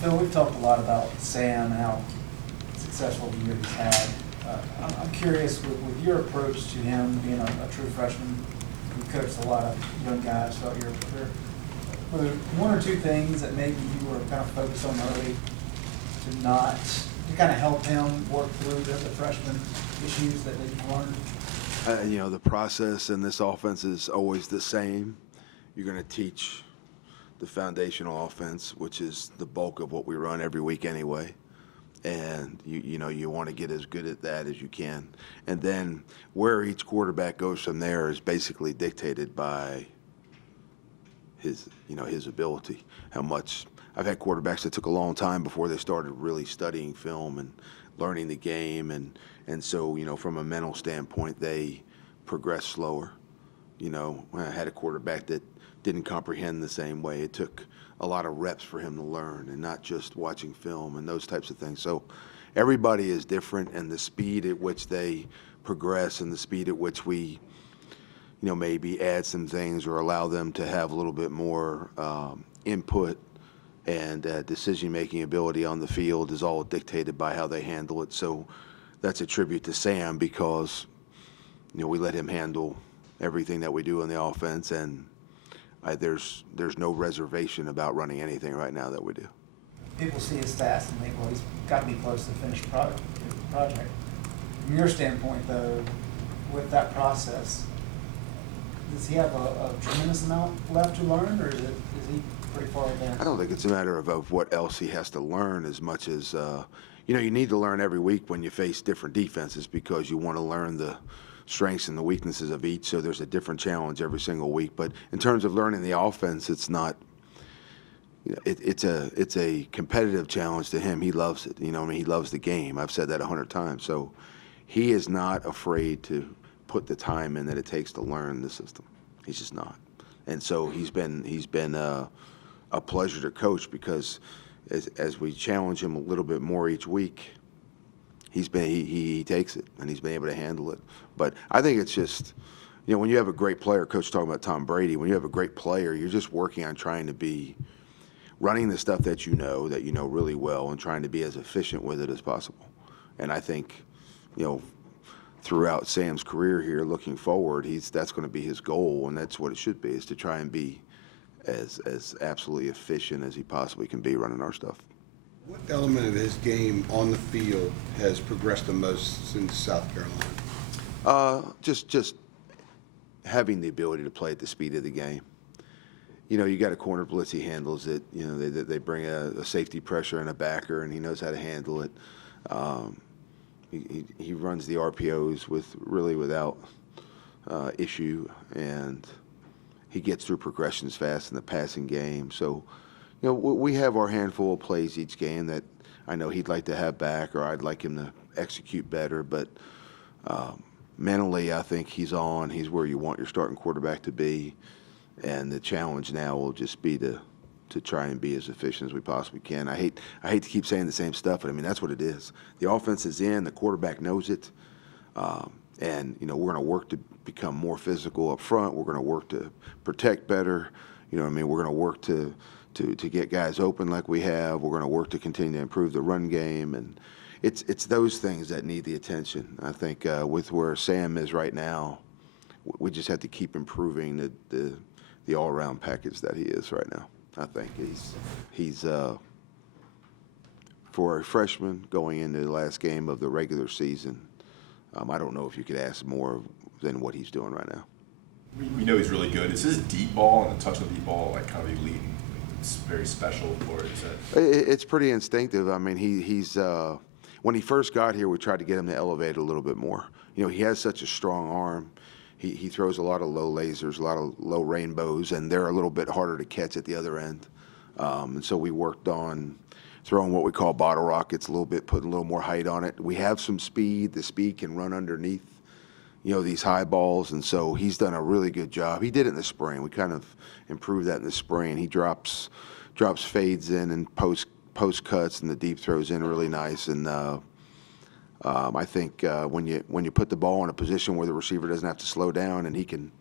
Phil, we've talked a lot about Sam, how successful the year he's had. I'm curious, with your approach to him being a true freshman, you coached a lot of young guys throughout your career. Were there one or two things that maybe you were kind of focused on early to kind of help him work through the freshman issues that you learned? The process in this offense is always the same. You're going to teach the foundational offense, which is the bulk of what we run every week anyway. And you want to get as good at that as you can. And then where each quarterback goes from there is basically dictated by his ability. How much I've had quarterbacks that took a long time before they started really studying film and learning the game, and so from a mental standpoint they progress slower. I had a quarterback that didn't comprehend the same way. It took a lot of reps for him to learn, and not just watching film and those types of things. So everybody is different, and the speed at which they progress and the speed at which we maybe add some things or allow them to have a little bit more input and decision-making ability on the field is all dictated by how they handle it. So that's a tribute to Sam, because we let him handle everything that we do in the offense, and there's no reservation about running anything right now that we do. People see his stats and think, well, he's got to be close to the finished project. From your standpoint, though, with that process, does he have a tremendous amount left to learn, or is he pretty far advanced? I don't think it's a matter of what else he has to learn as much as, you need to learn every week when you face different defenses, because you want to learn the strengths and the weaknesses of each, so there's a different challenge every single week. But in terms of learning the offense, it's not, it's a competitive challenge to him. He loves it. He loves the game. I've said that 100 times. So he is not afraid to put the time in that it takes to learn the system. He's just not. And so he's been a pleasure to coach, because as we challenge him a little bit more each week, he takes it, and he's been able to handle it. But I think it's just, when you have a great player, Coach talking about Tom Brady, when you have a great player, you're just working on trying to be running the stuff that you know really well, and trying to be as efficient with it as possible. And I think, throughout Sam's career here, looking forward, that's going to be his goal, and that's what it should be, is to try and be as absolutely efficient as he possibly can be running our stuff. What element of his game on the field has progressed the most since South Carolina? Just having the ability to play at the speed of the game. You got a corner blitz, he handles it. They bring a safety pressure and a backer, and he knows how to handle it. He runs the RPOs without issue, and he gets through progressions fast in the passing game. So, we have our handful of plays each game that I know he'd like to have back, or I'd like him to execute better. But mentally, I think he's where you want your starting quarterback to be. And the challenge now will just be to try and be as efficient as we possibly can. I hate to keep saying the same stuff, but that's what it is. The offense is in, the quarterback knows it, and we're going to work to become more physical up front. We're going to work to protect better. We're going to work to get guys open like we have. We're going to work to continue to improve the run game, and it's those things that need the attention. I think with where Sam is right now, we just have to keep improving the all-around package that he is right now. I think he's for a freshman going into the last game of the regular season, I don't know if you could ask more than what he's doing right now. We know he's really good. Is his deep ball and the touch of the deep ball kind of elite? It's very special, or is that? It's pretty instinctive. He's when he first got here, we tried to get him to elevate a little bit more. He has such a strong arm. He throws a lot of low lasers, a lot of low rainbows, and they're a little bit harder to catch at the other end. And so we worked on throwing what we call bottle rockets a little bit, putting a little more height on it. We have some speed. The speed can run underneath, these high balls, and so he's done a really good job. He did it in the spring. We kind of improved that in the spring. He drops fades in and post cuts, and the deep throws in really nice. And I think when you put the ball in a position where the receiver doesn't have to slow down, and he can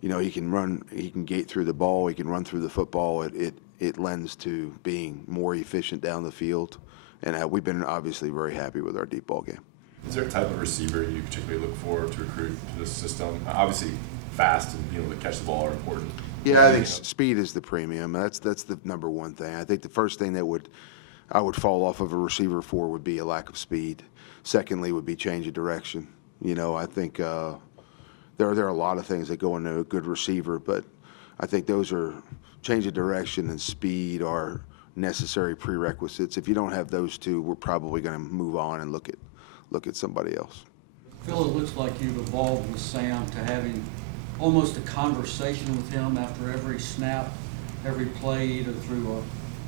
he can gate through the ball, he can run through the football. It lends to being more efficient down the field. And we've been obviously very happy with our deep ball game. Is there a type of receiver you particularly look for to recruit to this system? Obviously, fast and being able to catch the ball are important. Yeah, I think speed is the premium. That's the number one thing. I think the first thing that I would fall off of a receiver for would be a lack of speed. Secondly, would be change of direction. I think there are a lot of things that go into a good receiver, but I think those are change of direction and speed are necessary prerequisites. If you don't have those two, we're probably going to move on and look at somebody else. Phil, it looks like you've evolved with Sam to having almost a conversation with him after every snap, every play, either through an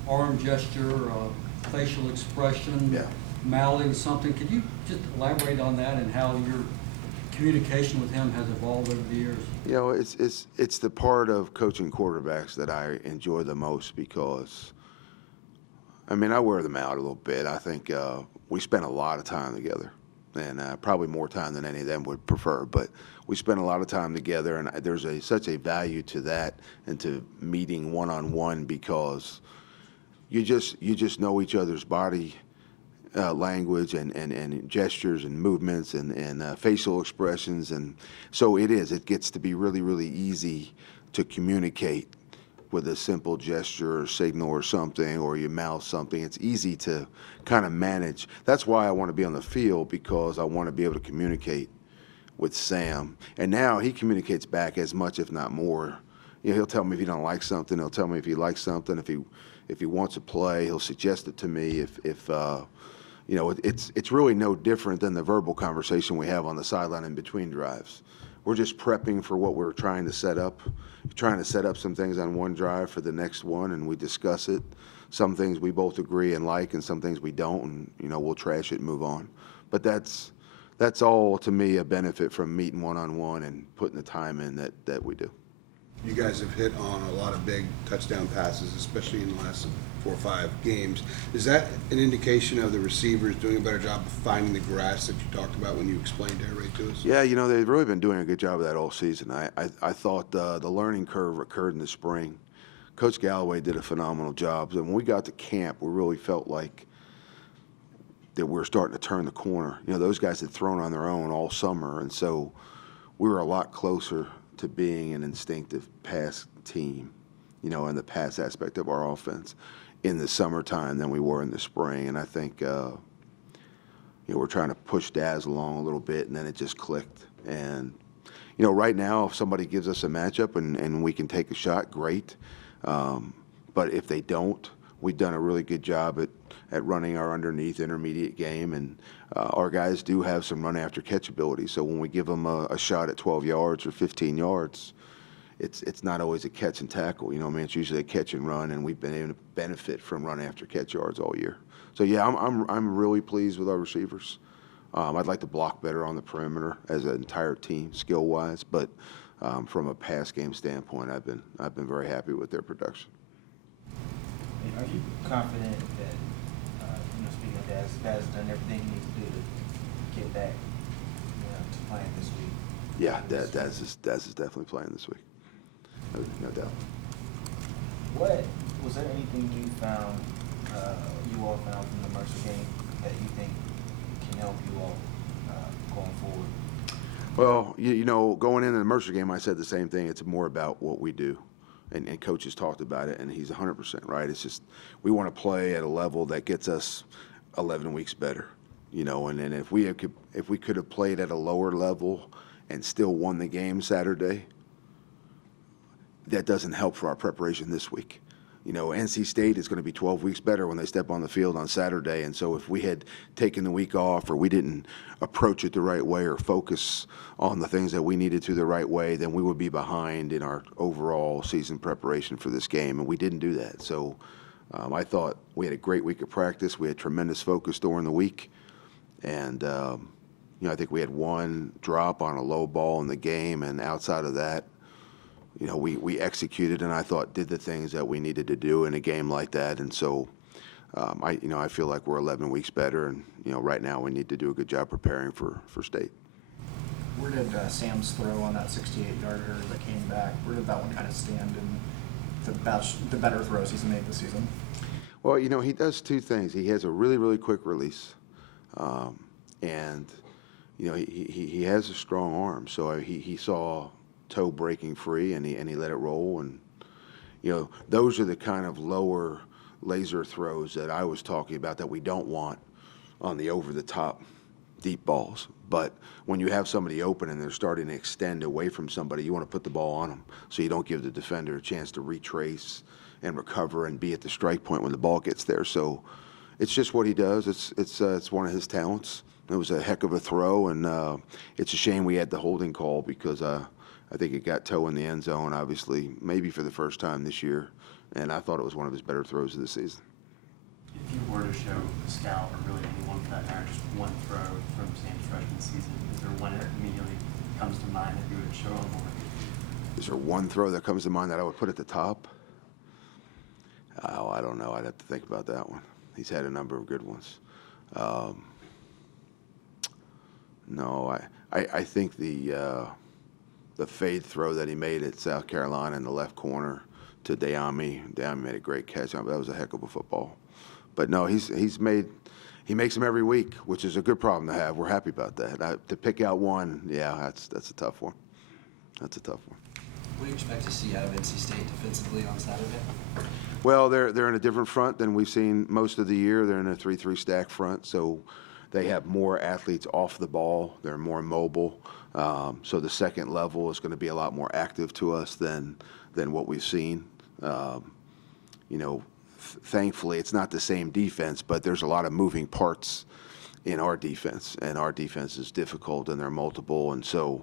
arm gesture, a facial expression, Yeah. mouthing something. Could you just elaborate on that and how your communication with him has evolved over the years? It's the part of coaching quarterbacks that I enjoy the most because, I wear them out a little bit. I think we spent a lot of time together, and probably more time than any of them would prefer, but we spent a lot of time together, and there's such a value to that and to meeting one-on-one because you just know each other's body language and gestures and movements and facial expressions, and so it gets to be really, really easy to communicate with a simple gesture or signal or something, or you mouth something. It's easy to kind of manage. That's why I want to be on the field, because I want to be able to communicate with Sam. And now he communicates back as much, if not more. He'll tell me if he don't like something. He'll tell me if he likes something. If he wants to play, he'll suggest it to me. It's really no different than the verbal conversation we have on the sideline in between drives. We're just prepping for what we're trying to set up. Trying to set up some things on one drive for the next one, and we discuss it. Some things we both agree and like, and some things we don't, and we'll trash it and move on. But that's all, to me, a benefit from meeting one-on-one and putting the time in that we do. You guys have hit on a lot of big touchdown passes, especially in the last 4 or 5 games. Is that an indication of the receivers doing a better job of finding the grass that you talked about when you explained air raid to us? Yeah, they've really been doing a good job of that all season. I thought the learning curve occurred in the spring. Coach Galloway did a phenomenal job. And when we got to camp, we really felt like that we were starting to turn the corner. Those guys had thrown on their own all summer, and so we were a lot closer to being an instinctive pass team, in the pass aspect of our offense in the summertime than we were in the spring. And I think, we're trying to push Daz along a little bit, and then it just clicked. And, right now, if somebody gives us a matchup and we can take a shot, great. But if they don't, we've done a really good job at running our underneath intermediate game, and our guys do have some run after catch ability. So when we give them a shot at 12 yards or 15 yards, it's not always a catch and tackle. It's usually a catch and run, and we've been able to benefit from run after catch yards all year. So yeah, I'm really pleased with our receivers. I'd like to block better on the perimeter as an entire team, skill wise, but from a pass game standpoint, I've been very happy with their production. Are you confident that, speaking of Daz has done everything he needs to do to get back to playing this week? Yeah, Daz is definitely playing this week. No doubt. What was there anything you all found from the Mercer game that you think can help you all going forward? Well, going into the Mercer game, I said the same thing. It's more about what we do. And Coach has talked about it, and he's 100% right. It's just we want to play at a level that gets us 11 weeks better, And then if we could have played at a lower level and still won the game Saturday, that doesn't help for our preparation this week. NC State is going to be 12 weeks better when they step on the field on Saturday, and so if we had taken the week off or we didn't approach it the right way or focus on the things that we needed to the right way, then we would be behind in our overall season preparation for this game, and we didn't do that. So I thought we had a great week of practice. We had tremendous focus during the week, and I think we had one drop on a low ball in the game, and outside of that, we executed, and I thought did the things that we needed to do in a game like that. And so I feel like we're 11 weeks better, and right now we need to do a good job preparing for state. Where did Sam's throw on that 68-yarder that came back, where did that one kind of stand in the better throws he's made this season? Well, he does two things. He has a really, really quick release, and he has a strong arm. So he saw toe breaking free, and he let it roll. And those are the kind of lower laser throws that I was talking about that we don't want on the over-the-top deep balls. But when you have somebody open and they're starting to extend away from somebody, you want to put the ball on them so you don't give the defender a chance to retrace and recover and be at the strike point when the ball gets there. So it's just what he does. It's one of his talents. It was a heck of a throw, and it's a shame we had the holding call because I think it got toe in the end zone, obviously, maybe for the first time this year, and I thought it was one of his better throws of the season. If you were to show a scout, or really anyone for that matter, just one throw from Sam's freshman season, is there one that immediately comes to mind that you would show him? Or? Is there one throw that comes to mind that I would put at the top? Oh, I don't know. I'd have to think about that one. He's had a number of good ones. No, I think the fade throw that he made at South Carolina in the left corner to Dayami made a great catch. That was a heck of a football. But no, he makes them every week, which is a good problem to have. We're happy about that. To pick out one, yeah, that's a tough one. That's a tough one. What do you expect to see out of NC State defensively on Saturday? Well, they're in a different front than we've seen most of the year. They're in a 3-3 stack front, so they have more athletes off the ball. They're more mobile. So the second level is going to be a lot more active to us than what we've seen. Thankfully, it's not the same defense, but there's a lot of moving parts in our defense, and our defense is difficult, and they're multiple, and so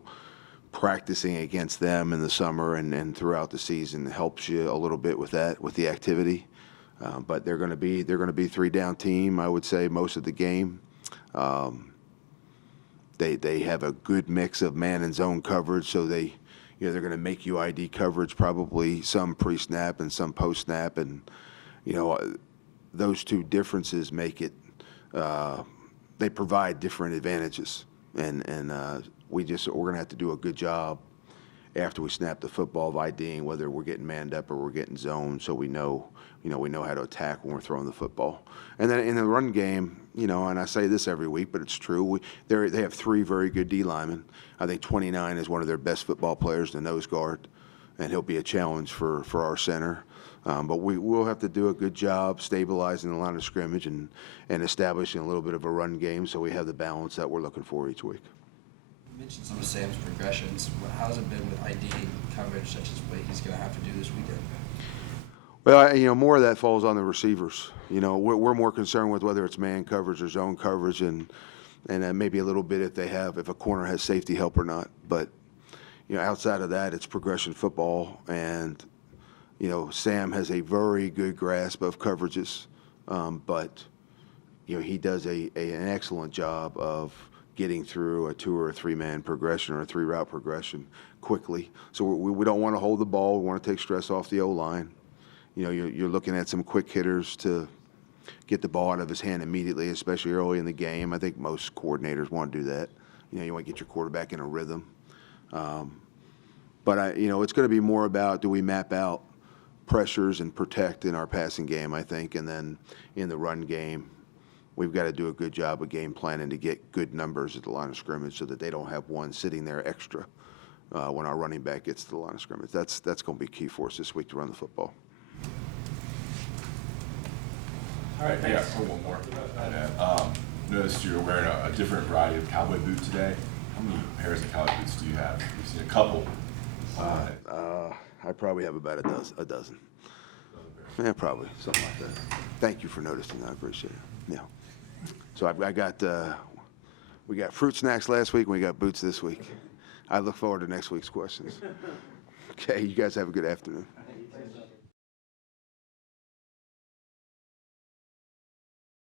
practicing against them in the summer and throughout the season helps you a little bit with that, with the activity. But they're going to be 3-down team, I would say, most of the game. They have a good mix of man and zone coverage, so they're going to make you ID coverage, probably some pre-snap and some post-snap, and those two differences make it. They provide different advantages, and we're going to have to do a good job after we snap the football of IDing whether we're getting manned up or we're getting zoned, so we know how to attack when we're throwing the football. And then in the run game, and I say this every week, but it's true. They have three very good D linemen. I think 29 is one of their best football players, the nose guard, and he'll be a challenge for our center. But we'll have to do a good job stabilizing the line of scrimmage and establishing a little bit of a run game so we have the balance that we're looking for each week. You mentioned some of Sam's progressions. How's it been with ID coverage, such as what he's going to have to do this weekend? Well, more of that falls on the receivers. We're more concerned with whether it's man coverage or zone coverage, and maybe a little bit if a corner has safety help or not. But outside of that, it's progression football, and Sam has a very good grasp of coverages, but he does an excellent job of getting through a 2 or 3 man progression or a 3 route progression quickly. So we don't want to hold the ball. We want to take stress off the O-line. You're looking at some quick hitters to get the ball out of his hand immediately, especially early in the game. I think most coordinators want to do that. You want to get your quarterback in a rhythm. But it's going to be more about, do we map out pressures and protect in our passing game, I think, and then in the run game, we've got to do a good job of game planning to get good numbers at the line of scrimmage so that they don't have one sitting there extra when our running back gets to the line of scrimmage. That's going to be key for us this week to run the football. All right, yeah, one more. Noticed you're wearing a different variety of cowboy boot today. How many pairs of cowboy boots do you have? We've seen a couple. I probably have about a dozen. Yeah, probably, something like that. Thank you for noticing. I appreciate it. Yeah. So we got fruit snacks last week, and we got boots this week. I look forward to next week's questions. Okay, you guys have a good afternoon.